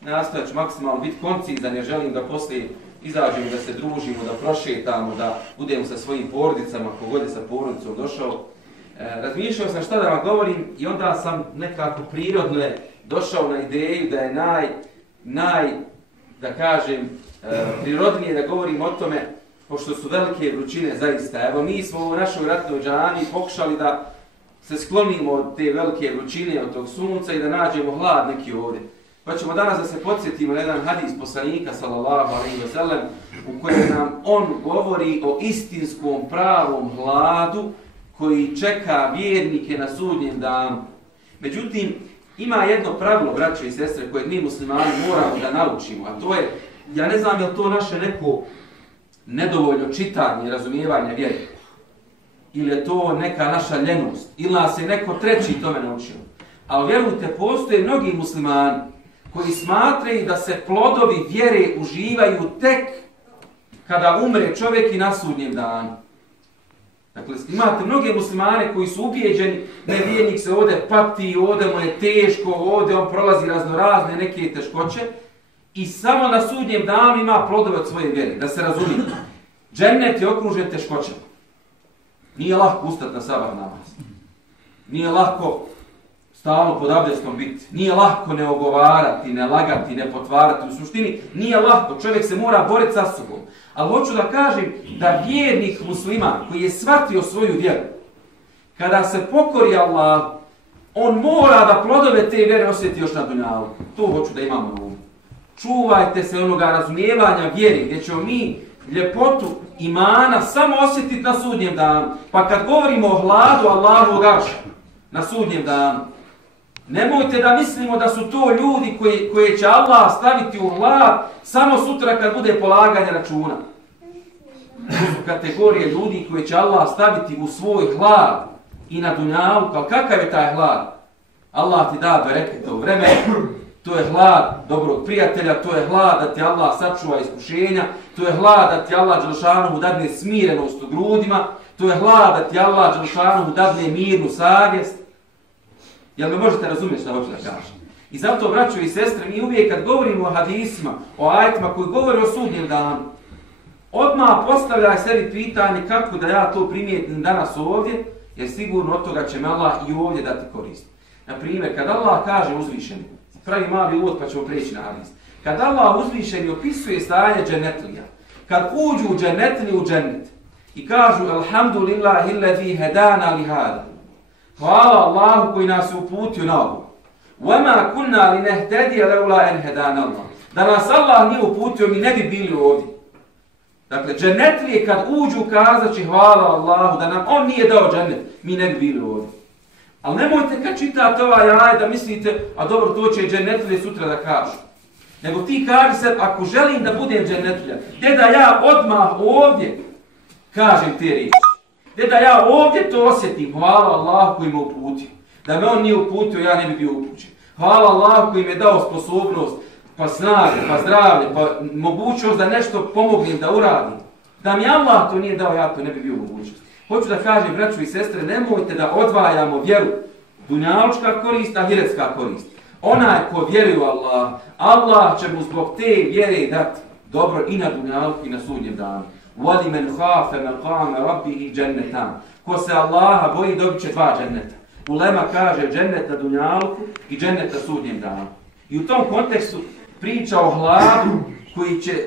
nastojat ću maksimalno biti koncizan jer želim da poslije izađemo, da se družimo, da prošetamo, da budemo sa svojim porodicama, kogod je sa porodicom došao. Razmišljao sam šta da vam govorim i onda sam nekako prirodno došao na ideju da je da kažem, prirodnije da govorim o tome, pošto su velike vrućine zaista. Evo mi smo u našoj ratnoj džami pokušali da se sklonimo od te velike vrućine, od tog sunca i da nađemo hlad neki ovdje. Pa ćemo danas da se podsjetimo na jedan hadis poslanika sallallahu alejhi ve sellem u kojem nam on govori o istinskom pravom hladu koji čeka vjernike na sudnjem danu. Međutim, ima jedno pravilo, braćo i sestre, koje mi muslimani moramo da naučimo, a to je, ja ne znam je li to naše neko nedovoljno čitanje i razumijevanje vjere, ili je to neka naša ljenost, ili nas je neko treći tome naučio. Ali vjerujte, postoje mnogi muslimani koji smatraju da se plodovi vjere uživaju tek kada umre čovjek i na sudnjem danu. Dakle, imate mnoge muslimane koji su ubijeđeni, nevjernik se ovdje pati, ovdje mu je teško, ovdje on prolazi razne neke teškoće i samo na sudnjem danu ima plodove od svoje vjere, da se razumije. Džennet je okružen teškoćama. Nije lako ustati na sabah namaz. Nije lako stalno pod abdestom biti. Nije lako ne ogovarati, ne lagati, ne potvarati. U suštini nije lako. Čovjek se mora boriti sa sobom. Ali hoću da kažem da vjernik musliman koji je shvatio svoju vjeru, kada se pokori Allah, on mora da plodove te vjere osjeti još na dunjalu. To hoću da imamo na umu. Čuvajte se onoga razumijevanja vjeri, gdje ćemo mi ljepotu imana samo osjetiti na sudnjem danu. Pa kad govorimo o hladu Allahovog arša na sudnjem danu, nemojte da mislimo da su to ljudi koje će Allah staviti u hlad samo sutra kad bude polaganje računa. To su kategorije ljudi koje će Allah staviti u svoj hlad i na dunjalu. Kao kakav je taj hlad? Allah ti da bereketovo vreme, to je hlad dobrog prijatelja, to je hlad da ti Allah sačuva iskušenja, to je hlad da ti Allah dželešanohu dadne smirenost u grudima, to je hlad da ti Allah dželešanohu dadne mirnu savjest. Jel me možete razumjeti što hoću da kažem? I zato, braćo i sestre, mi uvijek kad govorimo o hadisima, o ajetima koji govore o sudnjem danu, odmah postavljaj sebi pitanje kako da ja to primijetim danas ovdje, jer sigurno od toga će me Allah i ovdje dati korist. Naprimjer, kad Allah kaže uzvišeni, pravi mali uvod pa ćemo preći na hadis. Kad Allah uzvišeni opisuje stanje džennetlija, kad uđu u džennetliju u džennet i kažu alhamdulillahi alladhi hedana li hada, hvala Allahu koji nas je uputio na ovo. وَمَا كُنَّا لِنَهْتَدِيَ لَوْلَا أَنْ هَدَانَ اللَّهُ. Da nas Allah nije uputio, mi ne bi bili ovdje. Dakle, džennetlije kad uđu kazaći hvala Allahu da nam on nije dao džennet, mi ne bi bili ovdje. Ali nemojte kad čitate ovaj ajet da mislite, a dobro, to će džennetlije sutra da kažu. Nego ti kaži se, ako želim da budem džennetlija, gdje da ja odmah ovdje kažem te riječi. Gdje da ja ovdje to osjetim, hvala Allahu koji me uputio. Da me on nije uputio, ja ne bi bio upućen. Hvala Allahu koji mi je dao sposobnost, pa snage, pa zdravlje, pa mogućnost da nešto pomognem, da uradim. Da mi Allah to nije dao, ja to ne bi bio mogućnost. Hoću da kažem, braćo i sestre, nemojte da odvajamo vjeru. Dunjalučka korist, ahiretska korist. Onaj ko vjeruje u Allah, Allah će mu zbog te vjere dati dobro i na dunjaluku i na sudnjem danu. وَلِمَنْ خَافَ مَقَامَ رَبِّهِ جَنَّتَانِ. Ko se Allaha boji, dobit će dva dženneta. Ulema kaže džennet na dunjaluku i džennet na sudnjem danu. I u tom kontekstu priča o hladu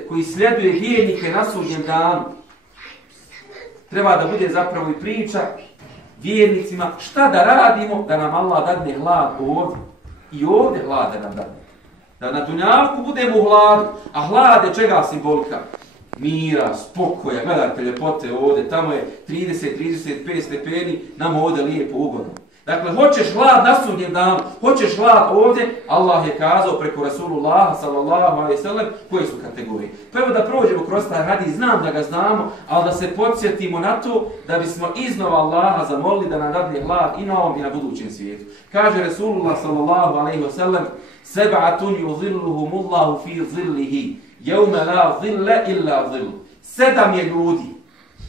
koji sljeduje vjernike na sudnjem danu. Treba da bude zapravo i priča vjernicima šta da radimo da nam Allah dadne hlad ovdje. I ovdje hlad da nam dadne. Da na dunjaluku budemo u hladu. A hlad je čega simbolika? Mira, spokoja, gledajte ljepote ovdje, tamo je 30-35 stepeni, nam ovdje lijepo ugodno. Dakle, hoćeš hlad na sudnjem danu, hoćeš hlad ovdje, Allah je kazao preko Rasulullaha sallallahu alejhi ve sellem koje su kategorije. Pa evo da prođemo kroz taj hadis, znam da ga znamo, ali da se podsjetimo na to da bismo iznova Allaha zamolili da nam dadne hlad i na ovom i na budućem svijetu. Kaže Rasulullah sallallahu alejhi ve sellem: "Seb'atun yuzilluhumullahu fi zillihi, yawma la zilla illa zill."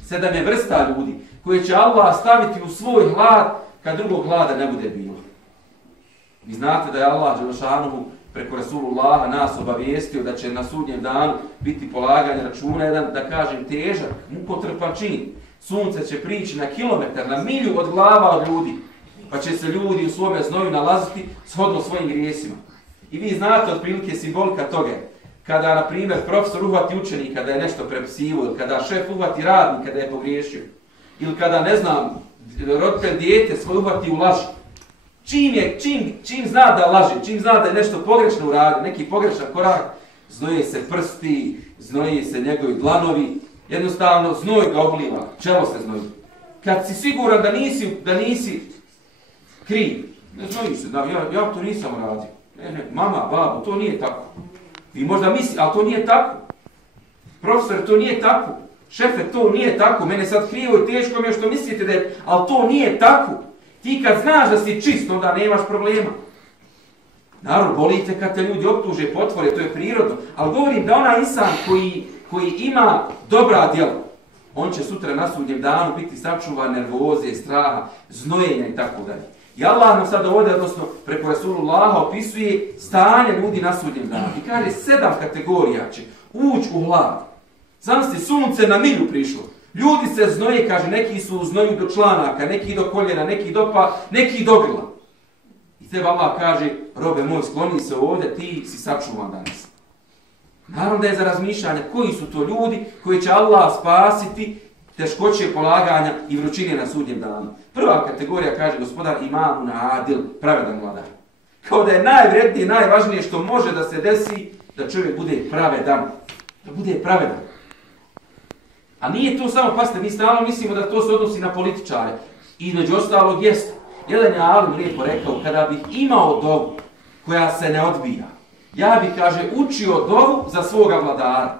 Sedam je vrsta ljudi koje će Allah staviti u svoj hlad kad drugog hlada ne bude bilo. Vi znate da je Allah dželešanuhu preko Rasulullaha nas obavijestio da će na sudnjem danu biti polaganje računa jedan, da kažem, težak, mukotrpan čin. Sunce će prići na kilometar, na milju od glava od ljudi, pa će se ljudi u svome znoju nalaziti shodno svojim grijesima. I vi znate otprilike simbolika toga. Kada, na primjer, profesor uhvati učenika da je nešto prepisivo, ili kada šef uhvati radnika da je pogriješio, ili kada, ne znam, roditelj dijete svoj uhvati u laži. Čim zna da laže, čim zna da je nešto pogrešno uradio, neki pogrešan korak, znoje se prsti, znoje se njegovi dlanovi, jednostavno znoj ga obliva, čelo se znoji. Kad si siguran da nisi kriv, ne znojiš se, ja to nisam uradio. Ne, mama, babo, to nije tako. Vi možda misli, ali to nije tako. Profesor, to nije tako. Šefe, to nije tako. Mene sad krivo i teško mi je što mislite da je, ali to nije tako. Ti kad znaš da si čist, onda nemaš problema. Naravno, bolite kad te ljudi optuže, potvore, to je prirodno. Ali govorim da onaj insan koji ima dobra djela, on će sutra na sudnjem danu biti sačuvan nervoze, straha, znojenja i tako dalje. I Allah nam sad ovdje, odnosno preko Rasulullaha, opisuje stanje ljudi na sudnjem danu. I kaže 7 kategorija će ući u hlad. Zamislite, sunce na milju prišlo. Ljudi se znoje, kaže, neki su u znoju do članaka, neki do koljena, neki do pa, neki do grla. I tebe Allah kaže, robe moj, skloni se ovdje, ti si sačuvan danas. Naravno da je za razmišljanje koji su to ljudi koji će Allah spasiti teškoće polaganja i vrućine na sudnjem danu. Prva kategorija, kaže gospodar, imamun adil, pravedan vladar. Kao da je najvrednije, najvažnije što može da se desi, da čovjek bude pravedan. Da bude pravedan. A nije to samo, pasite, mi stalno mislimo da to se odnosi na političare. Između ostalog jeste. Jedan je alim lijepo rekao, kada bih imao dovu koja se ne odbija, ja bih, kaže, učio dovu za svoga vladara.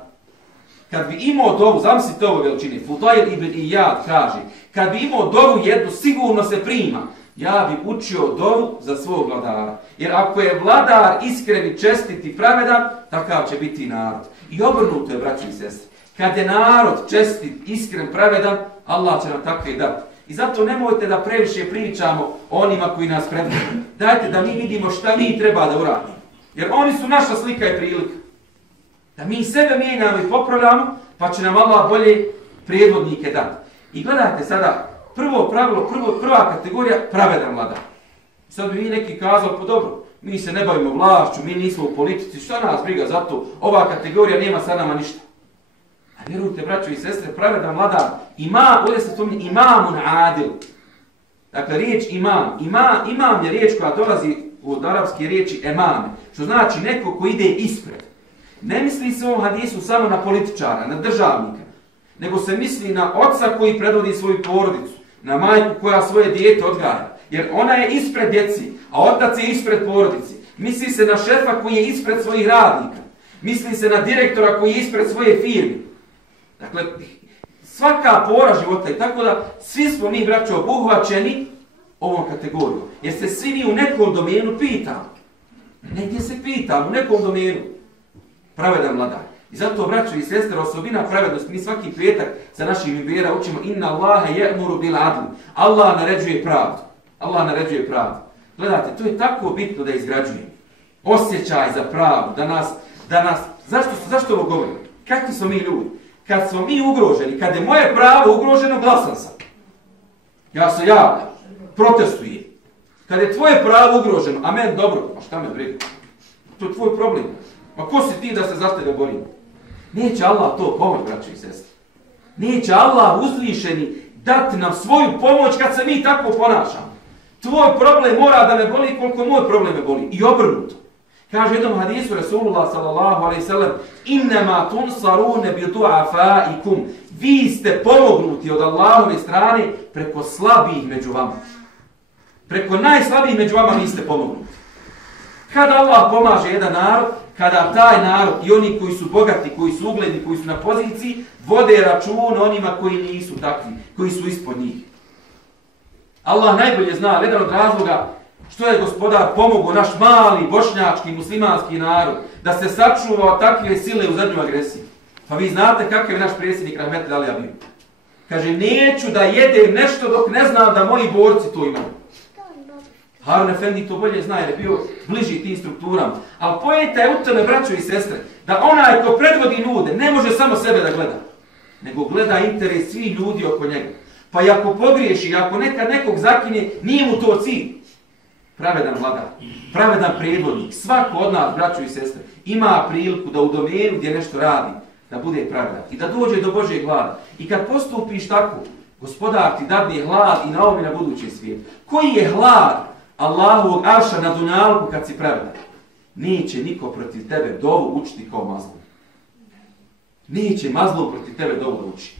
Kad bi imao dovu, zamislite ovo veličine, Fudajl ibn Iyad kaže, kad bi imao dovu jednu, sigurno se prima. Ja bih učio dovu za svog vladara. Jer ako je vladar iskren i čestit i pravedan, takav će biti narod. I obrnuto je, braći i sestri. Kad je narod čestit, iskren, pravedan, Allah će nam takve dati. I zato nemojte da previše pričamo o onima koji nas predvode. Dajte da mi vidimo šta mi treba da uradimo. Jer oni su naša slika i prilika. Da mi sebe mijenjamo i popravljamo, pa će nam Allah bolje prijedvodnike dati. I gledajte sada, prvo pravilo, prva kategorija, pravedan vladar. Sad bi mi neki kazali, pa dobro, mi se ne bavimo vlašću, mi nismo u politici, šta nas briga za to, ova kategorija nema sa nama ništa. A vjerujte, braćo i sestre, pravedan vladar, ovdje se spominje imamun adil. Dakle, riječ imam je riječ koja dolazi od arapske riječi emame, što znači neko ko ide ispred. Ne misli se u ovom hadisu samo na političara, na državnika, nego se misli na oca koji predvodi svoju porodicu, na majku koja svoje dijete odgaja. Jer ona je ispred djeci, a otac je ispred porodici. Misli se na šefa koji je ispred svojih radnika. Misli se na direktora koji je ispred svoje firme. Dakle, svaka pora života i tako da svi smo mi, braćo, obuhvaćeni ovom kategorijom. Jer se svi mi u nekom domenu pitamo. Negdje se pitamo, u nekom domenu. Pravedan vladar. I zato, braćo i sestre, osobina pravednosti, mi svaki petak sa našim vjera učimo inna Allaha ya'muru bil adl. Allah naređuje pravdu. Allah naređuje pravdu. Gledajte, to je tako bitno da izgrađujemo. Osjećaj za pravdu, da nas, zašto ovo govorim? Kakvi smo mi ljudi? Kad smo mi ugroženi, kad je moje pravo ugroženo, glasan sam. Ja se javljam, protestujem. Kad je tvoje pravo ugroženo, a meni dobro, a šta me briga? To je tvoj problem. Ma ko si ti da se za tebe borim? Neće Allah to pomoć, braćo i sestre. Neće Allah uzvišeni dati nam svoju pomoć kad se mi tako ponašamo. Tvoj problem mora da me boli koliko moj problem me boli. I obrnuto. Kaže jednom hadisu Rasulullah sallallahu alaihi sallam innama tunsarune bi du'afaikum. Vi ste pomognuti od Allahove strane preko slabijih među vama. Preko najslabijih među vama vi ste pomognuti. Kada Allah pomaže jedan narod, kada taj narod i oni koji su bogati, koji su ugledni, koji su na poziciji, vode račun onima koji nisu takvi, koji su ispod njih. Allah najbolje zna, jedan od razloga što je gospodar pomogao naš mali bošnjački muslimanski narod da se sačuva od takve sile u zadnju agresiju. Pa vi znate kakav je naš predsjednik rahmetli Alija bio. Kaže, neću da jedem nešto dok ne znam da moji borci to imaju. Harun Efendi to bolje zna jer je bio bliži tim strukturama. Ali poenta je u tome, braćo i sestre, da onaj ko predvodi ljude ne može samo sebe da gleda, nego gleda interes svih ljudi oko njega. Pa i ako pogriješi, i ako nekad nekog zakine, nije mu to cilj. Pravedan vladar, pravedan predvodnik, svako od nas, braćo i sestre, ima priliku da u domenu gdje nešto radi, da bude pravedan i da dođe do Božjeg glada. I kad postupiš tako, Gospodar ti dadne hlad i na ovom i na budući svijet. Koji je hlad Allahovog arša na dunjalku kad si pravedan? Neće niko protiv tebe dovu učiti kao mazlum. Neće mazlum protiv tebe dovu da uči.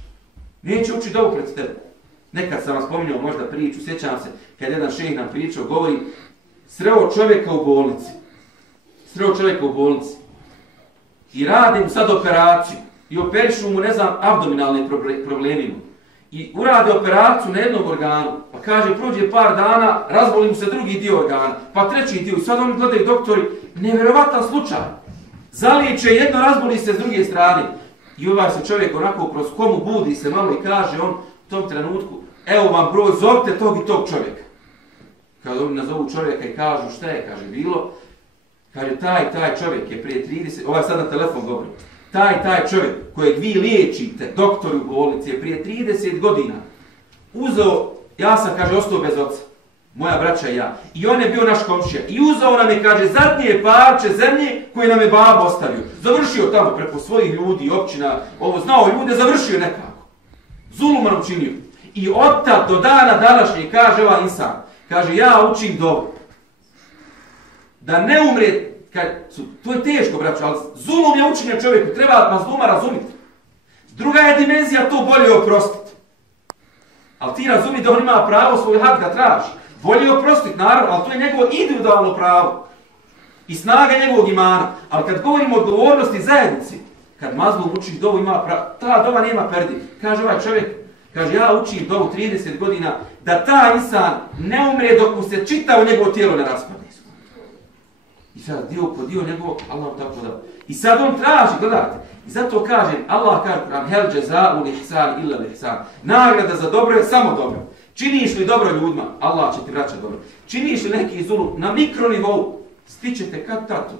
Neće učiti dovu protiv tebe. Nekad sam vam spominjao možda priču, sjećam se, kad jedan šejh nam pričao, govori, sreo čovjeka u bolnici. I radi mu sad operaciju. I operišu mu, ne znam, abdominalne problemima. I urade operaciju na jednom organu. Pa kaže, prođe par dana, razboli mu se drugi dio organa. Pa treći dio. I sad oni gledaju doktori, nevjerovatan slučaj. Zaliječe jedno, razboli se s druge strane. I ovaj se čovjek onako kroz komu budi se malo i kaže on u tom trenutku, evo vam broj, zovite tog i tog čovjeka. Kada oni nazovu čovjeka i kažu šta je, kaže, bilo, kaže, taj čovjek je prije 30, ovaj sad na telefon govori, taj čovjek kojeg vi liječite, doktor u bolnici, je prije 30 godina uzeo, ja sam, kaže, ostao bez oca, moja braća i ja, i on je bio naš komšija, i uzeo nam je, kaže, zadnje parče zemlje koje nam je baba ostavio. Završio tamo preko svojih ljudi, općina, ovo znao ljude, završio nekako. Zuluman učinio. I od tad do dana današnjeg, kaže ovaj insan, kaže, ja učim dobu. Da ne umre, to je teško, braćo, ali zulum je učinjen čovjeku, treba mazluma razumjeti. Druga je dimenzija to bolje oprostiti. Ali ti razumi da on ima pravo svoj hak da traži. Bolje oprostiti, naravno, ali to je njegovo individualno pravo. I snaga njegovog imana. Ali kad govorimo o odgovornosti zajednici, kad mazlum uči dovu, ima pravo, ta dova nema perdi. Kaže ovaj čovjek, kaže, ja učim dovu 30 godina, da ta insan ne umre dok mu se čitavo njegovo tijelo ne raspadne. I sad dio po dio njegovog, Allah tako da. I sad on traži, gledajte, i zato kažem, Allah kaže, hel džeza'u lihsan illa lihsan. Nagrada za dobro je samo dobro. Činiš li dobro ljudima, Allah će ti vraćati dobro. Činiš li neki zulum na mikronivou, stičete kad tato.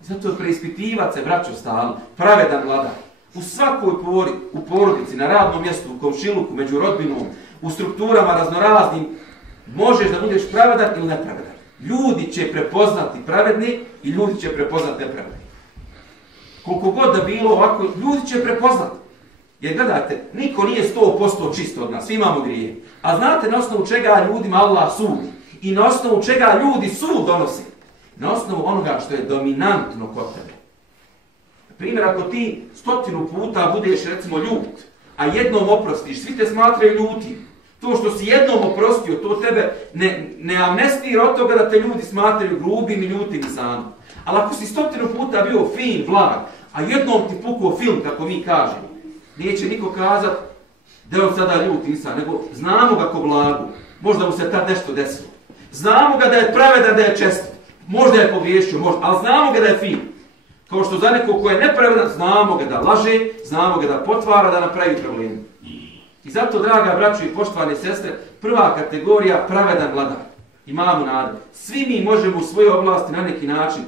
Zato je preispitivati se, braćo, stalno, pravedan vladar. U svakoj pori, u porodici, na radnom mjestu, u komšiluku, među rodbinom, u strukturama raznoraznim, možeš da budeš pravedan ili nepravedan. Ljudi će prepoznati pravedni i ljudi će prepoznati nepravedni. Koliko god da bilo ovako, ljudi će prepoznati. Jer gledajte, niko nije 100% čisto od nas, svi imamo grije. A znate na osnovu čega ljudima Allah sudi i na osnovu čega ljudi sud donosi? Na osnovu onoga što je dominantno kod tebe. Primjer, ako ti 100 puta budeš recimo ljut, a jednom oprostiš, svi te smatraju ljutim. To što si jednom oprostio, to tebe ne amnestira od toga da te ljudi smatraju grubim i ljutim insanom. Ali ako si 100 puta bio fin, blag, a jednom ti pukao film, kako mi kažemo, neće niko kazat da je on sada ljut insan, nego znamo ga ko blagu. Možda mu se tad nešto desilo. Znamo ga da je pravedan, da je čestit. Možda je pogriješio, možda, ali znamo ga da je fin. Kao što za nekog ko je nepravedan, znamo ga da laže, znamo ga da potvara, da napravi probleme. I zato, draga braćo i poštovane sestre, prva kategorija, pravedan vladar. Imamo nadu. Svi mi možemo u svojoj oblasti na neki način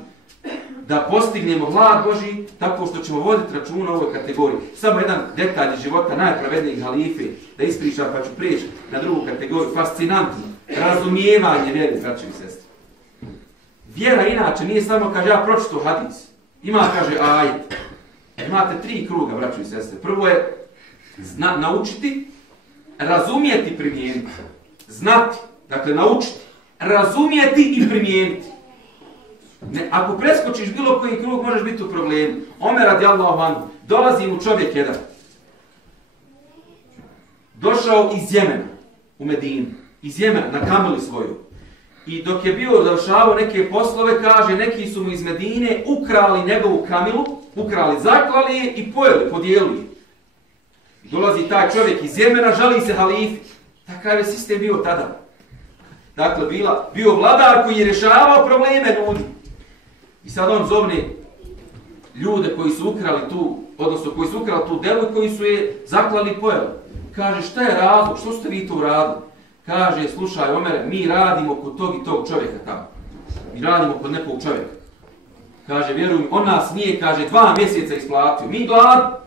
da postignemo vlad Božji tako što ćemo voditi računa o ovoj kategoriji. Samo jedan detalj života najpravednijeg halife da ispričam pa ću prijeći na drugu kategoriju. Fascinantno. Razumijevanje vjere, braćo i sestre. Vjera inače nije samo, kaže, ja pročito hadis. Ima, kaže, ajet. Imate 3 kruga, braćo i sestre. Prvo je naučiti, razumijeti, primijeniti. Znati, dakle naučiti, razumijeti i primijeniti. Ako preskočiš bilo koji krug, možeš biti u problemu. Omer radijallahu anhu, dolazi mu čovjek jedan. Došao iz Jemena u Medinu. Iz Jemena, na kameli svoju. I dok je bio završavao neke poslove, kaže, neki su mu iz Medine ukrali njegovu kamilu, ukrali, zaklali je i pojeli, podijelili. Dolazi taj čovjek iz Jemena, žali se halifi. Takav je sistem bio tada. Dakle, bio vladar koji je rješavao probleme ljudi. I sad on zovne ljude koji su ukrali tu, odnosno koji su ukrali tu delu i koji su je zaklali i pojeli. Kaže, šta je razlog, što ste vi to uradili? kaže, slušaj Omer, mi radimo kod tog i tog čovjeka tamo. Mi radimo kod nekog čovjeka. Kaže, vjeruj mi, on nas nije, kaže, 2 mjeseca isplatio. Mi glad,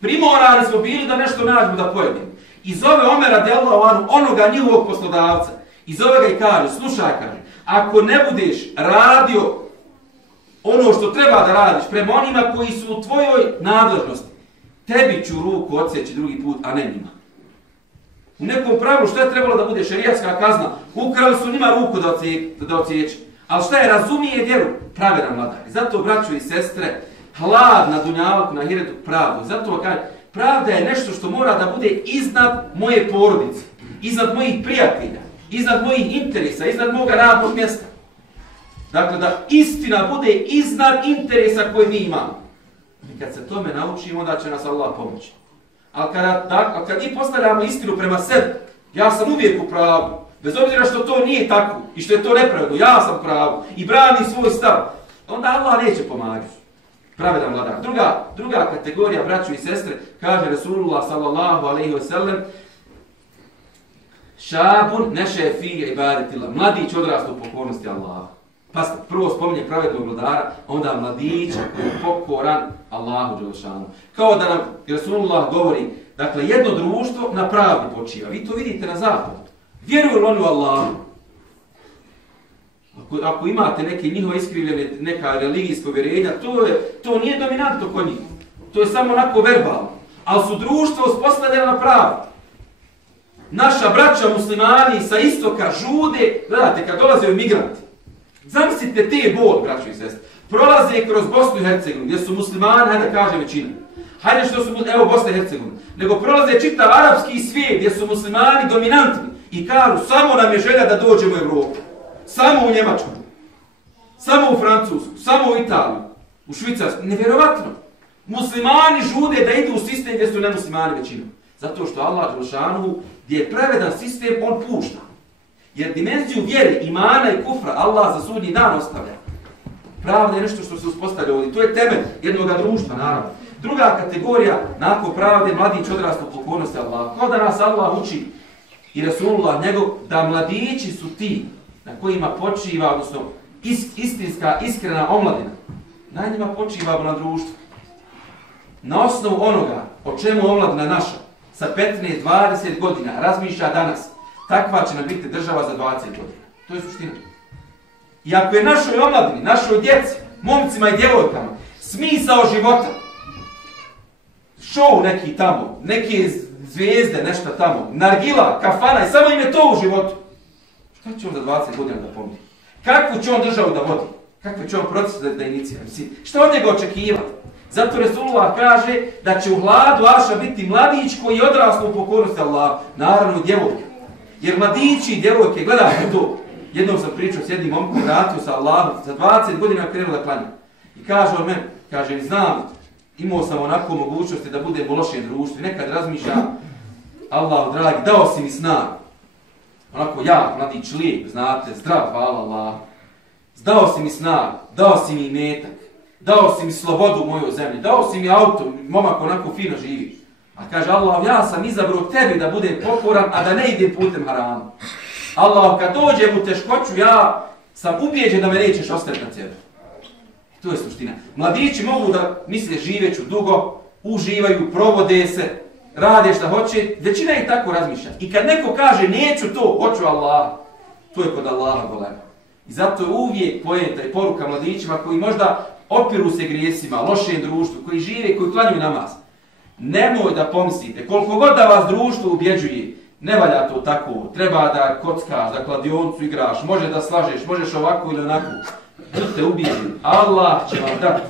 primorani smo bili da nešto nađemo da pojedemo. I zove Omera radijallahu anhu, onoga njihovog poslodavca. I zove ga i kaže, slušaj, kaže, ako ne budeš radio ono što treba da radiš prema onima koji su u tvojoj nadležnosti, tebi ću ruku odsjeći drugi put, a ne njima. U nekom pravilu što je trebalo da bude šerijatska kazna? Ukrali su njima ruku da odsjeći. Ali šta je, razumije vjeru? Pravedan vladar. Zato, braćo i sestre, hlad na dunjalku, na ahiretu, pravdu. Zato vam kažem, pravda je nešto što mora da bude iznad moje porodice, iznad mojih prijatelja, iznad mojih interesa, iznad moga radnog mjesta. Dakle, da istina bude iznad interesa koje mi imamo. I kad se tome naučimo, onda će nas Allah pomoći. Ali kad mi postavljamo istinu prema sebi, ja sam uvijek u pravu, bez obzira što to nije tako i što je to nepravedno, ja sam pravu i branim svoj stav, onda Allah neće pomagati. Pravedan vladar. Druga kategorija, braćo i sestre, kaže Rasulullah sallallahu alejhi ve sellem, šabun neše fi ibadatillah. Mladić odrasta u pokornosti Allaha. Pa prvo spominje pravednog vladara, onda mladić koji je pokoran Allahu dželešanu. Kao da nam Rasulullah govori, dakle, jedno društvo na pravdi počiva. Vi to vidite na zapadu. Vjeruju li oni u Allahu? Ako imate neke njihove iskrivljene, neka religijska vjerenja, to nije dominantno kod njih. To je samo onako verbalno. Ali su društvo uspostavljeno na pravdi. Naša braća muslimani sa istoka žude, gledajte, kad dolaze imigranti, zamislite te bol, braćo i sestre, prolaze kroz Bosnu i Hercegovinu, gdje su muslimani, hajde kaže većina. Hajde što su, evo Bosna i Hercegovina. Nego prolaze čitav arapski svijet, gdje su muslimani dominantni i kažu, samo nam je želja da dođemo u Evropu. Samo u Njemačku, samo u Francusku, samo u Italiju, u Švicarsku. Nevjerovatno. Muslimani žude da idu u sistem gdje su nemuslimani većinom. Zato što Allah dželešanu, gdje je pravedan sistem, on pušta. Jer dimenziju vjere, imana i kufra Allah za sudnji dan ostavlja. Pravda je nešto što se uspostavlja ovdje. To je temelj jednog društva, naravno. Druga kategorija, nakon pravde, mladić odrasta u pokornosti Allah. Kao da nas Allah uči i Rasulullah njegov, da mladići su ti na kojima počiva, odnosno istinska, iskrena omladina. Na njima počiva na društvu. Na osnovu onoga o čemu omladina naša sa 15-20 godina razmišlja danas, takva će nam biti država za 20 godina. To je suština. I ako je našoj omladini, našoj djeci, momcima i djevojkama, smisao života, šou neki tamo, neke zvijezde, nešto tamo, nargila, kafana i samo im je to u životu, šta će on za 20 godina da pomni? Kakvu će on državu da vodi? Kakve će on proces da inicija? Šta od njega očekivati? Zato Resulullah kaže da će u hladu Arša biti mladić koji je odraslo u pokornosti Allahu. Naravno i djevojke. Jer mladići i djevojke, gledajte to. Jednom sam pričao s jednim momkom, vratio sa Allahom, za 20 godina krenuo da klanja. I kaže on meni, kaže, znam, imao sam onako mogućnosti da budem u lošem društvu. I nekad razmišljam, Allah dragi, dao si mi snagu. Onako ja, mladić, lijep, znate, zdrav, hvala Allah. Dao si mi snagu, dao si mi imetak, dao si mi slobodu u mojoj zemlji, dao si mi auto, momak onako fino živi. A kaže Allah, ja sam izabrao tebi da budem pokoran, a da ne idem putem haramu. Allah, kad dođem u teškoću, ja sam ubijeđen da me nećeš ostaviti na cijedu. To je suština. Mladići mogu da misle živeću dugo, uživaju, provode se, rade šta hoće, većina ih tako razmišlja. I kad neko kaže neću to, hoću Allah, to je kod Allaha golema. I zato je uvijek poenta i poruka mladićima koji možda opiru se grijesima, lošem društvu, koji žive, koji klanjuju namaz. Nemoj da pomislite, koliko god da vas društvo ubjeđuje, ne valja to tako, treba da kockaš, da kladioncu igraš, može da slažeš, možeš ovako ili onako. Budite ubijeđeni, Allah će vam dati.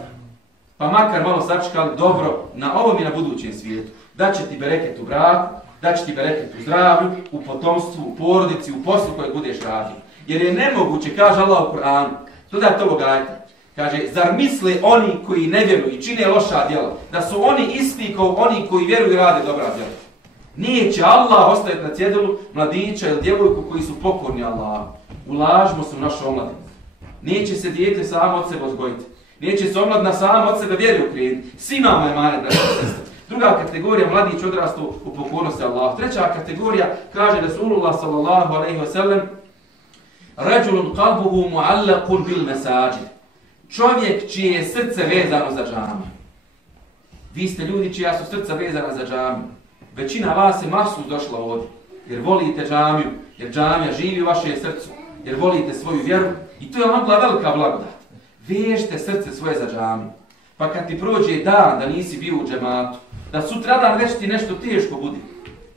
Pa makar malo sačekali dobro na ovom i na budućem svijetu. Daće ti bereket u braku, daće ti bereket u zdravlju, u potomstvu, u porodici, u poslu koje budeš radio. Jer je nemoguće, kaže Allah u Kur'anu, dodajte ovog ajeta, kaže, zar misle oni koji ne vjeruju i čine loša djela, da su oni isti kao oni koji vjeruju i rade dobra djela? Neće Allah ostaviti na cjedilu mladića ili djevojku koji su pokorni Allahu. Ulažimo se u našu omladinu. Neće se dijete samo od sebe odgojiti. Neće se omladina sama od sebe vjeri okrenuti. Svi imamo emanet, braći i sestre. Druga kategorija, mladić odrastu u pokornosti Allahu. Treća kategorija, kaže Rasulullah sallallahu alejhi ve sellem, rajulun qalbuhu mu'allaqun bil masajid. Čovjek čije je srce vezano za džamiju. Vi ste ljudi čija su srca vezana za džamiju. Većina vas je masu došla ovdje, jer volite džamiju, jer džamija živi u vašem srcu, jer volite svoju vjeru i to je vam velika blagodat. Vežite srce svoje za džamiju. Pa kad ti prođe dan da nisi bio u džematu, da sutradan već ti nešto teško bude.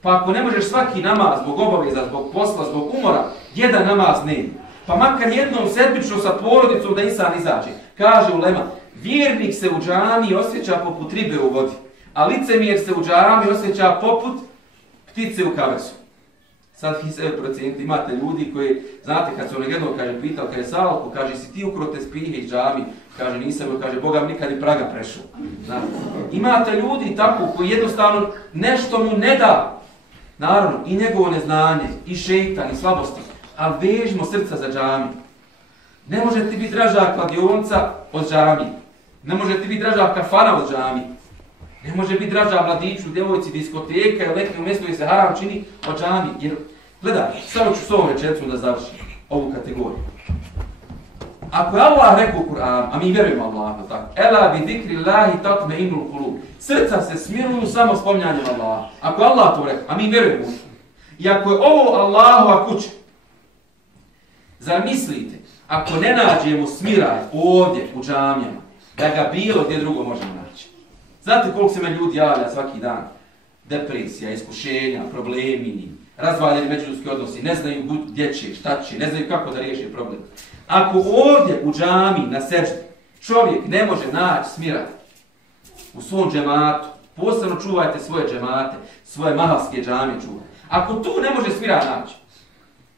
Pa ako ne možeš svaki namaz zbog obaveza, zbog posla, zbog umora, jedan namaz ne. Pa makar jednom sedmično sa porodicom da insan izađe. Kaže ulema, vjernik se u džamiji osjeća poput ribe u vodi, a licemjer se u džamiji osjeća poput ptice u kavesu. Sad vi sebe procenite, imate ljudi koji, znate, kad se ono jednom kaže, pitao, kaže Salko, kaže, si ti ukro te spihe iz džamije? Kaže, nisam, kaže, Boga mi nikad i praga prešao. Znate, imate ljudi tako koji jednostavno nešto mu ne da. Naravno, i njegovo neznanje, i šeitan, i slabosti, ali vežimo srca za džamiju. Ne može ti biti draža kladionica od džamije. Ne može ti biti draža kafana od džamije. Ne može biti draža mladiću, djevojci, diskoteka ili nekom mjestu gdje se haram čini od džamije. Jer, gledaj, samo ću s ovom rečenicom da završim ovu kategoriju. Ako je Allah rekao u Kur'anu, a mi vjerujemo Allah, tako, Ela bi zikri Allahi tatma'inul qulub. Srca se smiruju samo spominjanjem Allaha. Ako je Allah to rekao, a mi vjerujemo u to. I ako je ovo Allahova kuća, zar mislite, ako ne nađemo smiraj ovdje u džamijama, da ga bilo gdje drugo možemo naći? Znate koliko se me ljudi javlja svaki dan? Depresija, iskušenja, problemi, razvaljeni međuljudski odnosi, ne znaju gdje će, šta će, ne znaju kako da riješi problem. Ako ovdje u džamiji na seždi čovjek ne može naći smiraj u svom džematu, posebno čuvajte svoje džemate, svoje mahalske džamije čuvajte. Ako tu ne može smiraj naći,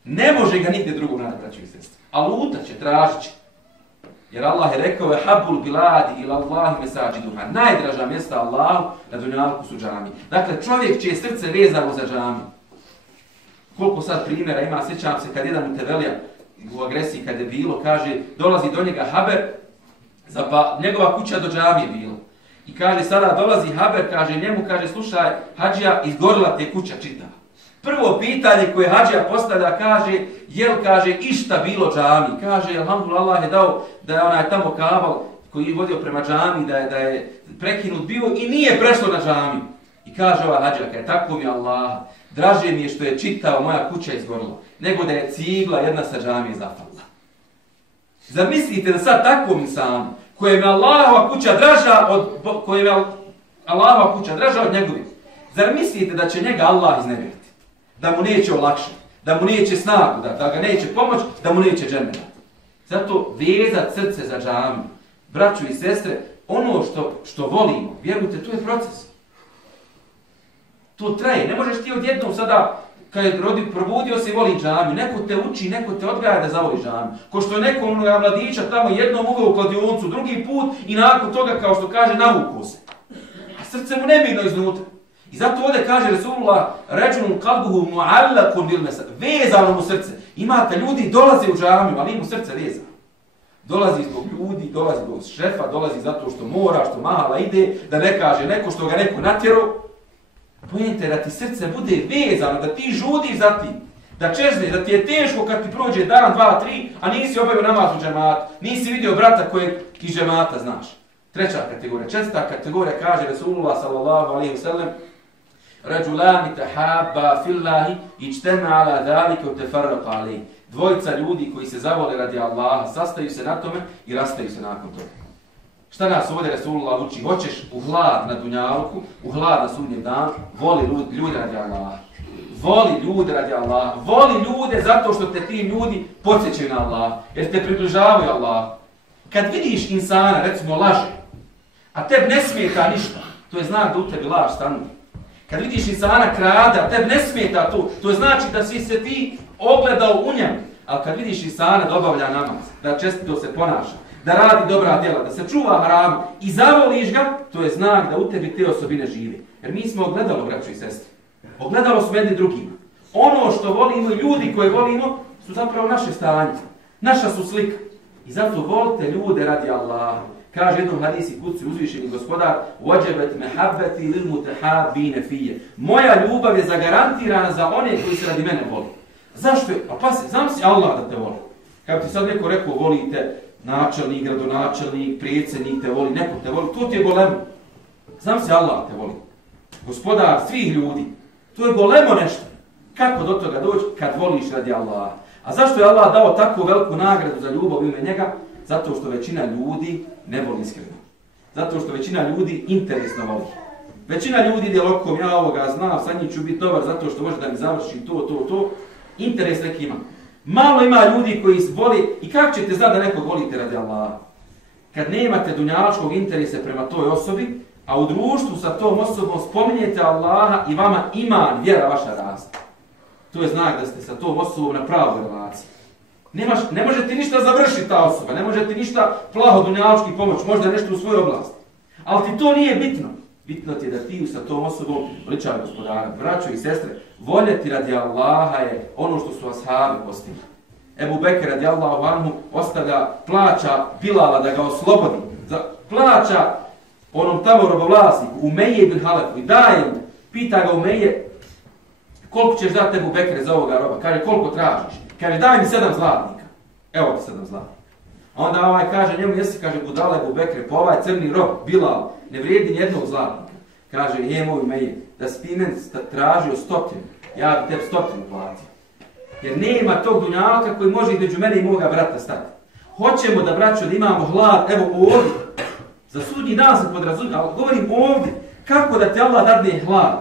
ne može ga nigdje drugog naći, braćo i sestre. A lutat će, tražit će. Jer Allah je rekao je habul biladi ila Allahi mesađiduha. Najdraža mjesta Allahu na dunjalku su džamije. Dakle, čovjek čije srce vezano za džamiju. Koliko sad primjera ima, sjećam se kad jedan Mutevelija u agresiji kad je bilo, kaže, dolazi do njega haber, njegova kuća do džamije bilo. I kaže, sada dolazi haber, kaže njemu, kaže, slušaj, hađija, izgorila te kuća čitava. Prvo pitanje koje hađija postavlja, kaže, jel, kaže, išta bilo džami? Kaže, alhamdulillah, Allah je dao da je onaj tamo kabal koji je vodio prema džami, da je prekinut bio i nije prešlo na džami. I kaže ova hađija, kaže, tako mi Allah, draže mi je što je čitao moja kuća izgorila, nego da je cigla jedna sa džamije zapala. Zamislite da sad takvom insanu, kojem je Allahova kuća draža od njegove, zar mislite da će njega Allah iznevjeriti? Da mu neće olakšati, da mu neće snagu, da ga neće pomoć, da mu neće džennet. Zato vezat srce za džamiju. Braćo i sestre, ono što volimo, vjerujte, to je proces. To traje. Ne možeš ti odjednom sada, kad je probudio se i voli džamiju, neko te uči, neko te odgaja da zavoli džamiju. Ko što je neko mladića tamo jednom uveo u kladioncu, drugi put i nakon toga, kao što kaže, navukao se. A srce mu nemirno iznutra. I zato ovdje kaže Rasulullah, rajulun qalbuhu mu'allaqun bil masajid, vezano mu srce. Imate ljudi dolaze u džamiju, ali mu srce vezano. Dolazi zbog ljudi, dolazi zbog šefa, dolazi zato što mora, što mahala ide, da ne kaže neko što ga neko natjerao. Pojente da ti srce bude vezano, da ti žudiš za tim, da čežneš, da ti je teško kad ti prođe dan, dva, tri, a nisi obavio namaz u džematu, nisi vidio brata kojeg iz džemata znaš. Treća kategorija. Četvrta kategorija kaže Rasulullah sallallahu alejhi ve sellem, Rajulani tahabba fillahi ijtama ala zalika wa tafarraqa alayhi. Dvojica ljudi koji se zavole radi Allaha, sastaju se na tome i rastaju se nakon toga. Šta nas ovdje Rasulullah uči? Hoćeš u hlad na dunjalku, u hlad na sudnjem danu, voli ljude radi Allaha. Voli ljude radi Allaha. Voli ljude zato što te ti ljudi podsjećaju na Allaha, jer te približavaju Allaha. Kad vidiš insana, recimo laže, a tebi ne smeta ništa, to je znak da u tebi laž stanuje. Kad vidiš insana krade, a tebi ne smeta to je znači da si se ti ogledao u njemu. Ali kad vidiš insana da obavlja namaz, da čestito se ponaša, da radi dobra djela, da se čuva haramu i zavoliš ga, to je znak da u tebi te osobine žive. Jer mi smo ogledalo, braćo i sestre. Ogledalo smo jedni drugima. Ono što volimo i ljudi koje volimo su zapravo naše stanje. Naša su slika. I zato volite ljude radi Allaha. Kaže jednom hadisi kuci uzvišeni gospodar وَجَبَتْ مَحَبَّتِ لِلْمُتَحَابِينَ فِيَّ Moja ljubav je zagarantirana za one koji se radi mene voli. Zašto je? Pa znam si Allah da te voli. Kako ti sad neko rekao volite načelnik, gradonačelnik, predsjednik te voli, neko te voli, to ti je golemo. Znam si Allah te voli. Gospodar svih ljudi. To je golemo nešto. Kako do toga doći? Kad voliš radi Allaha. A zašto je Allah dao takvu veliku nagradu za ljubav u ime njega? Zato što većina ljudi ne voli iskreno. Zato što većina ljudi interesno voli. Većina ljudi ide lokom, ja ovoga znam, sad njih ću biti dobar zato što može da mi završi to. Interes neki ima. Malo ima ljudi koji voli i kako ćete znati da nekog volite radi Allaha? Kad nemate dunjaličkog interesa prema toj osobi, a u društvu sa tom osobom spominjete Allaha i vama iman, vjera vaša raste. To je znak da ste sa tom osobom na pravoj relaciji. Ne možete ništa završiti ta osoba, ne možete ništa plaho dunjalički pomoć, možda nešto u svojoj oblasti. Ali ti to nije bitno. Bitno ti je da ti sa tom osobom veličaj gospodara. Braćo i sestre, voljeti radi Allaha je ono što su ashabi postigli. Ebu Bekr radi Allahu anhu plaća Bilala da ga oslobodi. Plaća onom tamo robovlasniku, Umejje ibn Halefu i daje mu. Pita ga Umejje, koliko ćeš dati Ebu Bekre za ovoga roba? Kaže, koliko tražiš? Kaže, daj mi 7 zlatnika. Evo ti 7 zlatnika. A onda kaže njemu, jesi, kaže, budala Ebu Bekre, pa ovaj crni rob, Bilal, ne vrijedi nijednog zlatnika. Kaže, moj Umejje, da si ti meni tražio 100, ja bi tebi 100 platio. Jer nema tog dunjalka koji može između mene i moga brata stati. Hoćemo da, braćo, da imamo hlad, evo ovdje. Za sudnji dan se podrazumije, ali govorim ovdje, kako da te Allah dadne hlad,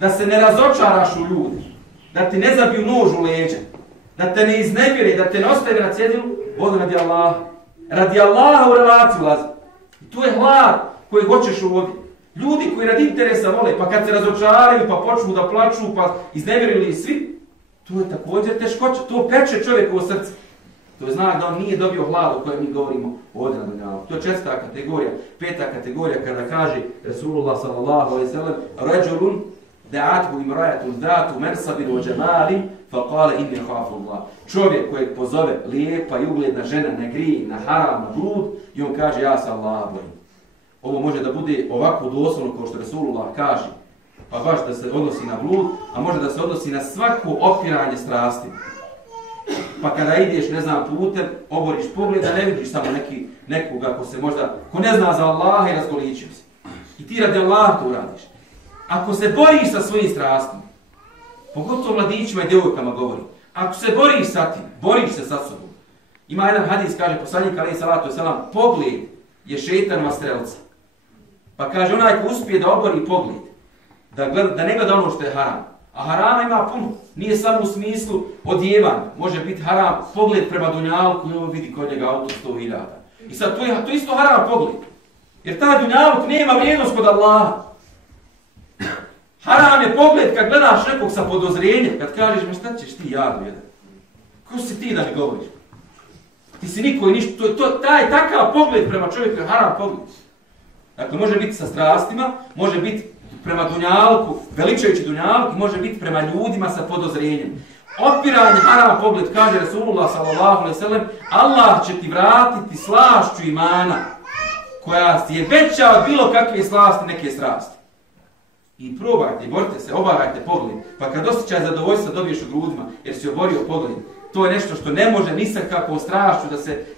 da se ne razočaraš u ljudi, da ti ne zabiju nož u leđa, da te ne iznevjere, da te ne ostavi na cjedilu, vodu radi Allaha. Radi Allaha u relaciju ulazi. I to je hlad koji hoćeš ovdje. Ljudi koji radi interesa vole, pa kad se razočaraju, pa počnu da plaču, pa iznevjerili svi, to je također teškoća, to peče čovjekovo srce. To je znak da on nije dobio hlad o kojem mi govorimo ovdje na dunjalu. To je 4. kategorija. 5. kategorija kada kaže Rasulullah sallallahu alejhi ve sellem rajulun da'athu imra'atun zatu mansabin wa jamalin fa qala inni khafu Allah. Čovjek kojeg pozove lijepa i ugledna žena na grije, na haram, na blud i on kaže ja se Allaha bojim. Ovo može da bude ovako doslovno kao što Rasulullah kaže, pa baš da se odnosi na blud, a može da se odnosi na svako opiranje strasti. Pa kada ideš, ne znam, putem, oboriš pogled, da ne vidiš samo nekoga ko ne zna za Allaha i razgoličio se. I ti radi Allaha to uradiš. Ako se boriš sa svojim strastima, pogotovo mladićima i djevojkama govorim, ako se boriš sa tim, boriš se sa sobom. Ima jedan hadis, kaže poslanik alejhi salatu vesselam, pogled je šejtanova strelca. Pa kaže onaj ko uspije da obori pogled, da ne gleda ono što je haram. A harama ima puno. Nije samo u smislu odjevanja. Može biti haram pogled prema dunjalku i on vidi kod njega auto 100.000. I sad to je isto haram pogled. Jer taj dunjaluk nema vrijednost kod Allaha. Haram je pogled kad gledaš nekog sa podozrenjem, kad kažeš, ma šta ćeš ti jadu jedan? Ko si ti da mi govoriš? Ti si niko i ništa. Taj takav pogled prema čovjeku je haram pogled. Dakle, može biti sa strastima, može biti prema dunjalku, veličajući dunjalku, može biti prema ljudima sa podozrenjem. Opiranje haram pogled, kaže Rasulullah sallallahu alejhi ve sellem, Allah će ti vratiti slašću imana, koja je veća od bilo kakve slasti, neke strasti. I probajte, borite se, obarajte pogled, pa kad osjećaj zadovoljstva dobiješ u grudima, jer si oborio pogled. To je nešto što ne može ni sa kakvom strašću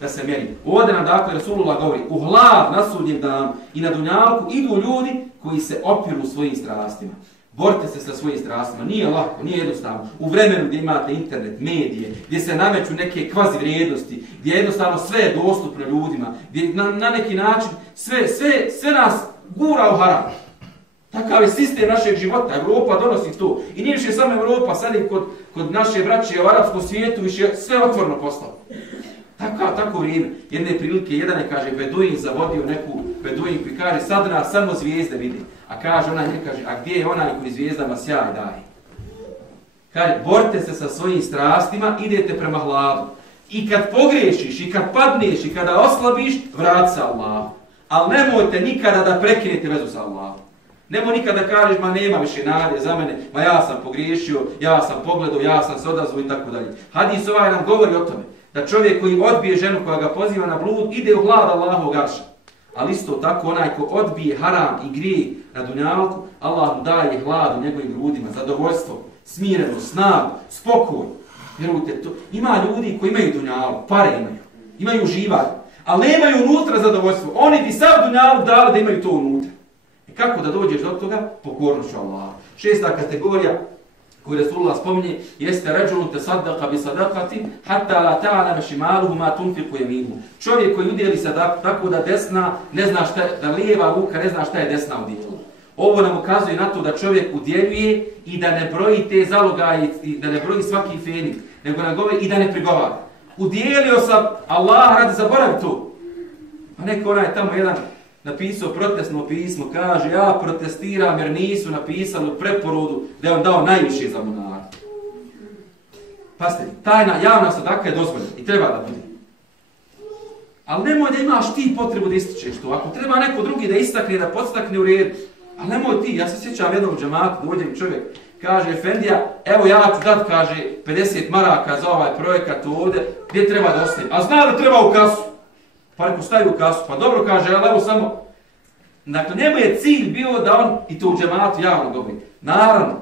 da se mjeri. Ovdje nam dakle Rasulullah govori, u hlav na sudnjem danu i na dunjalku idu ljudi koji se opiru svojim strastima. Borite se sa svojim strastima, nije lako, nije jednostavno. U vremenu gdje imate internet, medije, gdje se nameću neke kvazi vrijednosti, gdje je jednostavno sve je dostupno ljudima, gdje na neki način sve nas gura u haram. Takav je sistem našeg života, Evropa donosi to. I nije više samo Evropa, sad je kod naše braće u arapskom svijetu više sve otvorno postalo. Tako vrijeme. Jedne prilike, jedan je, kaže, beduin zavodio neku beduinku i kaže, sad nas samo zvijezde vidi. A kaže, ona nje kaže, a gdje je onaj koji zvijezdama sjaj daje? Kaže, borite se sa svojim strastima, idete prema hlavu. I kad pogriješiš, i kad padneš, i kada oslabiš, vrati se Allahu. Ali nemojte nikada da prekinete vezu sa Allahom. Nemoj nikada da kažeš, ma nema više nade za mene, ma ja sam pogriješio, ja sam pogledao, ja sam se odazvao i tako dalje. Hadis ovaj nam govori o tome, da čovjek koji odbije ženu koja ga poziva na blud, ide u hlad Allahovog arša. Ali isto tako onaj ko odbije haram i grije na dunjalku, Allah mu daje hlad u njegovim grudima, zadovoljstvo, smirenost, snagu, spokoj. Vjerujte, to. Ima ljudi koji imaju dunjalku, pare imaju uživanje, ali nemaju unutra zadovoljstvo. Oni bi sav dunjalku dali da imaju to unutra. I kako da dođeš do toga? Pokornošću Allah. 6. kategorija koju Resulullah spominje jeste rajulun tasaddaqa bi sadaqati hatta la ta'lama shimaluhu ma tunfiqu yaminuhu. Čovjek koji udjeli sadaku tako da desna ne zna šta, da lijeva ruka ne zna šta je desna udjelila. Ovo nam ukazuje na to da čovjek udjeljuje i da ne broji te zalogaje i da ne broji svaki fenik, nego nam govori i da ne prigovara. Udjelio sam, Allah radi zaboravi to. Pa neko onaj tamo jedan napisao protestno pismo, kaže ja protestiram jer nisu napisali u preporodu da je on dao najviše za monarhu. Pazite, tajna javna sadaka je dozvoljena i treba da bude. Ali nemoj da imaš ti potrebu da ističeš to. Ako treba neko drugi da istakne, da podstakne u redu, ali nemoj ti. Ja se sjećam jednog džemata, dođe mi čovjek, kaže Efendija, evo ja ću dat, kaže, 50 maraka za ovaj projekat ovdje, gdje treba da ostavim. A zna da treba u kasu. Pa neko stavi u kasu, pa dobro kaže, ali evo samo. Dakle, njemu je cilj bio da on i to u džematu javno govori. Naravno,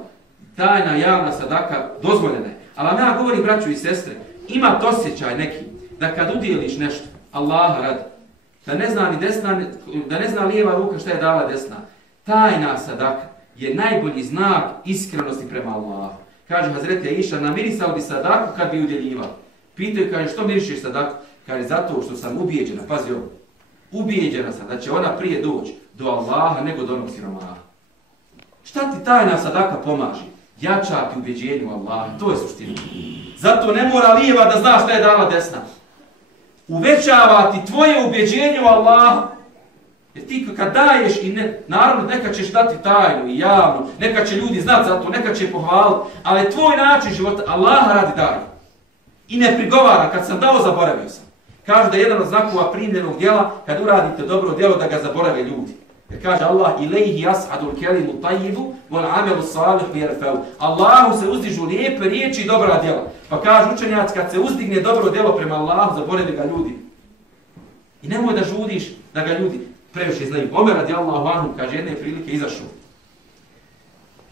tajna javna sadaka dozvoljena je. Ali ja govorim, braću i sestre, ima osjećaj neki da kad udjeliš nešto, Allaha radi, da ne zna ni desna, da ne zna lijeva ruka šta je dala desna. Tajna sadaka je najbolji znak iskrenosti prema Allahu. Kaže Hazreti Aisha, namirisao bi sadaku kad bi udjeljivao. Pitaju, kaže, što mirišeš sadaku? Kaže, zato što sam ubijeđena, pazi ovo, ubijeđena sam da će ona prije doći do Allaha nego do onog siromaha. Šta ti tajna sadaka pomaže? Jačati ubjeđenju Allaha, to je suština. Zato ne mora lijeva da zna šta je dala desna. Uvećavati tvoje ubjeđenje u Allaha. Jer ti kad daješ i naravno neka ćeš dati tajnu i javno, neka će ljudi znati za to, neka će pohvaliti, ali tvoj način života, Allaha radi daje. I ne prigovara, kad sam dao, zaboravio sam. Kaže da je jedan od znakova primljenog djela, kad uradite dobro djelo, da ga zaborave ljudi. Jer kaže Allah, ilaihi yas'adul kelimu tayyibu wal amalu salihu yarfa'u. Allahu se uzdižu lijepe riječi i dobra djela. Pa kaže učenjac, kad se uzdigne dobro djelo prema Allahu, zaborave ga ljudi. I nemoj da žudiš da ga ljudi previše znaju. Omer radijallahu anhu, kaže, jedne prilike izašao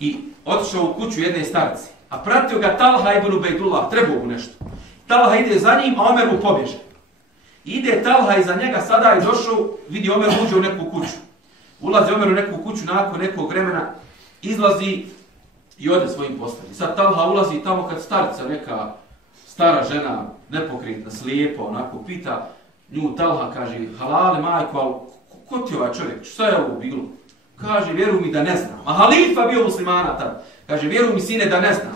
i otišao u kuću jedne starci, a pratio ga Talha ibn Ubejdullah, trebao mu nešto. Talha ide za njim, a Omer mu pobježe. Ide Talha iza njega, sada je došao, vidi Omer uđe u neku kuću. Ulazi Omer u neku kuću, nakon nekog vremena izlazi i ode svojim poslom. Sad Talha ulazi tamo kad starca, neka stara žena, nepokretna, slijepa, onako pita nju Talha, kaže, halale majko, ali ko ti ovaj čovjek, šta je ovo bilo? Kaže, vjeruj mi da ne znam. A halifa bio muslimana tamo. Kaže, vjeruj mi sine da ne znam.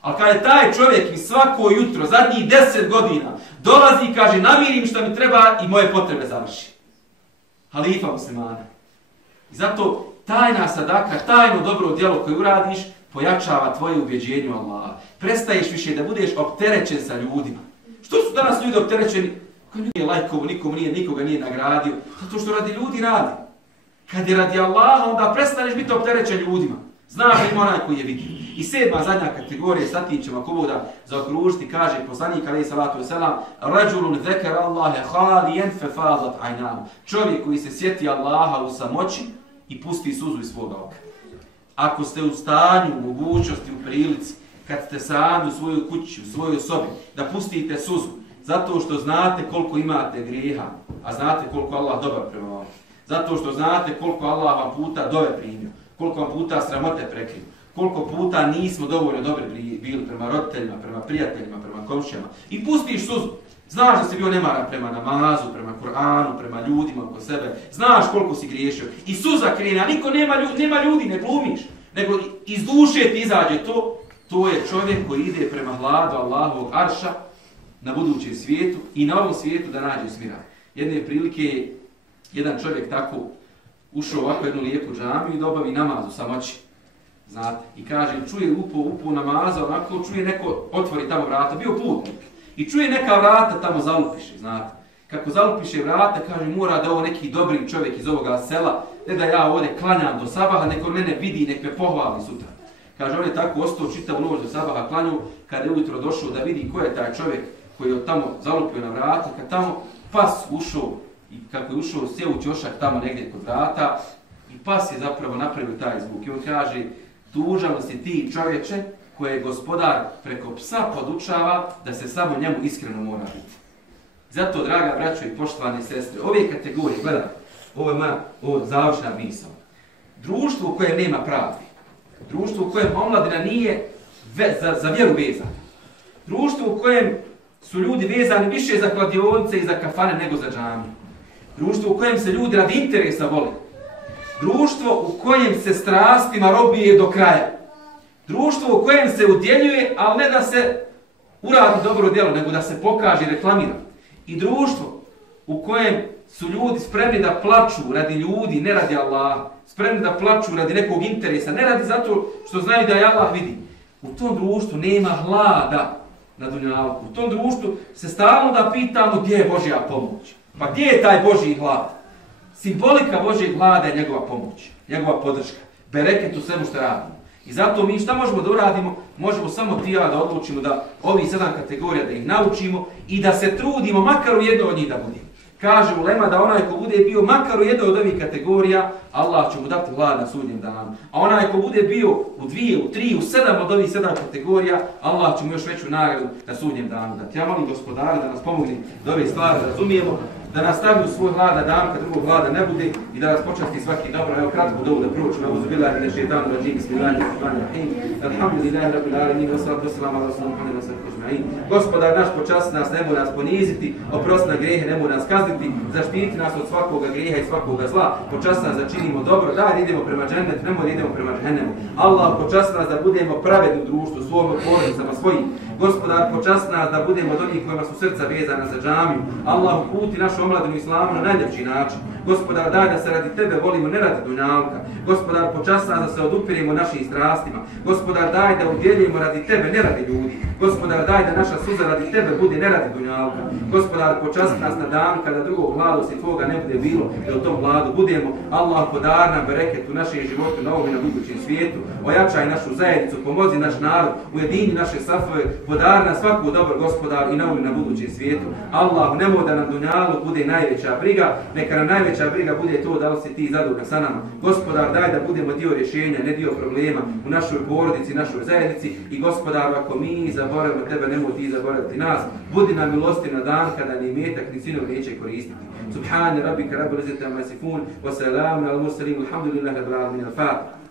Ali kada taj čovjek mi svako jutro, zadnjih 10 godina, dolazi i kaže, namirim što mi treba i moje potrebe završi. Halifa muslimana. I zato tajna sadaka, tajno dobro djelo koje uradiš, pojačava tvoje ubjeđenje u Allaha. Prestaješ više da budeš opterećen sa ljudima. Što su danas ljudi opterećeni? Ko nije lajkovo, nikoga nije nagradio. Zato što radi ljudi radi. Kad je radi Allaha, onda prestaneš biti opterećen ljudima. Znaš li onaj koji je vidio. I 7. zadnja kategorija, sa tim ćemo ako Bog da zaokružiti, kaže poslanik alejhi salatu vesselam, rajulun zekara Allahe halijen fe fadat ajnahu. Čovjek koji se sjeti Allaha u samoći i pusti suzu iz svoga oka. Ako ste u stanju, u mogućnosti, u prilici, kad ste sami u svojoj kući, u svojoj sobi, da pustite suzu, zato što znate koliko imate grijeha, a znate koliko Allah dobar prema vam. Zato što znate koliko Allah vam puta dove primio, koliko vam puta sramote prekrio, koliko puta nismo dovoljno dobri bili prema roditeljima, prema prijateljima, prema komšijama. I pustiš suzu. Znaš da si bio nemaran prema namazu, prema Kur'anu, prema ljudima oko sebe. Znaš koliko si griješio. I suza krene, a niko nema ljudi, ne glumiš. Nego iz duše ti izađe to. To je čovjek koji ide prema hladu Allahovog arša na budućem svijetu i na ovom svijetu da nađe smiraj. Jedne prilike jedan čovjek tako ušao ovako jednu lijepu džamiju i dobavi namaz u samoći. Znate, i kaže, čuje upo namaza, onako čuje neko otvori tamo vrata, bio putnik. I čuje neka vrata tamo zalupiše, znate. Kako zalupiše vrata, kaže, mora da ovo neki dobri čovjek iz ovoga sela, ne da ja ovdje klanjam do sabaha, neko mene vidi, nek me pohvali sutra. Kaže, on je tako ostao čitavu noć do sabaha klanju, kada je ujutro došao da vidi ko je taj čovjek koji je tamo zalupio na vrata, kad tamo pas ušao i kako je ušao sjeo u ćošak tamo negdje kod vrata i pas je zapravo napravio taj zvuk. I on kaže, tužan si ti čovječe koje gospodar preko psa podučava da se samo njemu iskreno mora biti. Zato, draga braćo i poštovane sestre, ove kategorije, gledaj, ovo je moja završna misao. Društvo u kojem nema pravde, društvo u kojem omladina nije za vjeru vezana, društvo u kojem su ljudi vezani više za kladionice i za kafane nego za džamiju, društvo u kojem se ljudi radi interesa vole, društvo u kojem se strastima robije do kraja, društvo u kojem se udjeljuje, ali ne da se uradi dobro djelo, nego da se pokaže i reklamira. I društvo u kojem su ljudi spremni da plaču radi ljudi, ne radi Allaha, spremni da plaču radi nekog interesa, ne radi zato što znaju da je Allah vidi. U tom društvu nema hlada na dunjalku. U tom društvu se stalno da pitamo gdje je Božja pomoć. Pa gdje je taj Božji hlad? Simbolika Božjeg hlada je njegova pomoć, njegova podrška, bereket u svemu što radimo. I zato mi šta možemo da uradimo? Možemo samo ti ja da odlučimo da ovih 7 kategorija da ih naučimo i da se trudimo makar u jednoj od njih da budemo. Kaže ulema da onaj ko bude bio makar u jednoj od ovih kategorija, Allah će mu dati hlad na sudnjem danu. A onaj ko bude bio u 2, u 3, u 7 od ovih 7 kategorija, Allah će mu još veću nagradu na sudnjem danu. Da ja molim gospodara da nas pomogne da ove stvari razumijemo, da nas stavi u svoj hlada dan kad drugog hlada ne bude i da nas počasti svaki dobro. Evo kratko dovu da pročimo. Auzu billahi minash shaitanir rajim. Bismillahirrahmanirrahim. Alhamdulillahi rabbil alamin wa salatu wassalamu ala rasulina Muhammadin wa sallam ajma'in. Gospodar naš, počasti nas, ne mora nas poniziti, oprosti na grijehe, ne mora nas kazniti, zaštiti nas od svakoga grijeha i svakoga zla. Počasti nas da činimo dobro, da idemo prema džennetu, ne mora idemo prema džehennemu. Allah, počasti nas da budemo pravedni u društvu, svojim porodicama, svojim. Gospodar, počasti nas da budemo od onih kojima su srca vezana za džamiju. Allah, uputi našu omladinu islamu na najljepši način. Gospodar, daj da se radi tebe volimo, ne radi dunjalka. Gospodar, počasti nas da se odupiremo našim strastima. Gospodar, daj da udjeljujemo radi tebe, ne radi ljudi. Gospodar, daj da naša suza radi tebe bude, ne radi dunjalka. Gospodar, počasti nas na dan kada drugog hladu si tvoga ne bude bilo, da u tom hladu budemo. Allah, podar nam bereket u našem životu na ovom i na budućem svijetu. Ojačaj našu zajednicu, pomozi naš narod, ujedini naše safove, podar nam svaku dobro, Gospodar, i na ovom i na budućem svijetu. Allah, nemoj da nam dunjalu bude najveća briga, neka nam najveća briga bude to da li si ti zadovoljan sa nama. Gospodar, daj da budemo dio rješenja, ne dio problema u našoj porodici, našoj zajednici. I Gospodar, ako mi zaboravimo tebe, nemoj ti zaboraviti nas. Budi nam milosti na dan kada ni metak ni sinovi neće koristiti. Subhane rabbika rabbil izzati amma yasifun wa salamun al mursalin walhamdulillahi rabbil alamin. Al-Fatiha.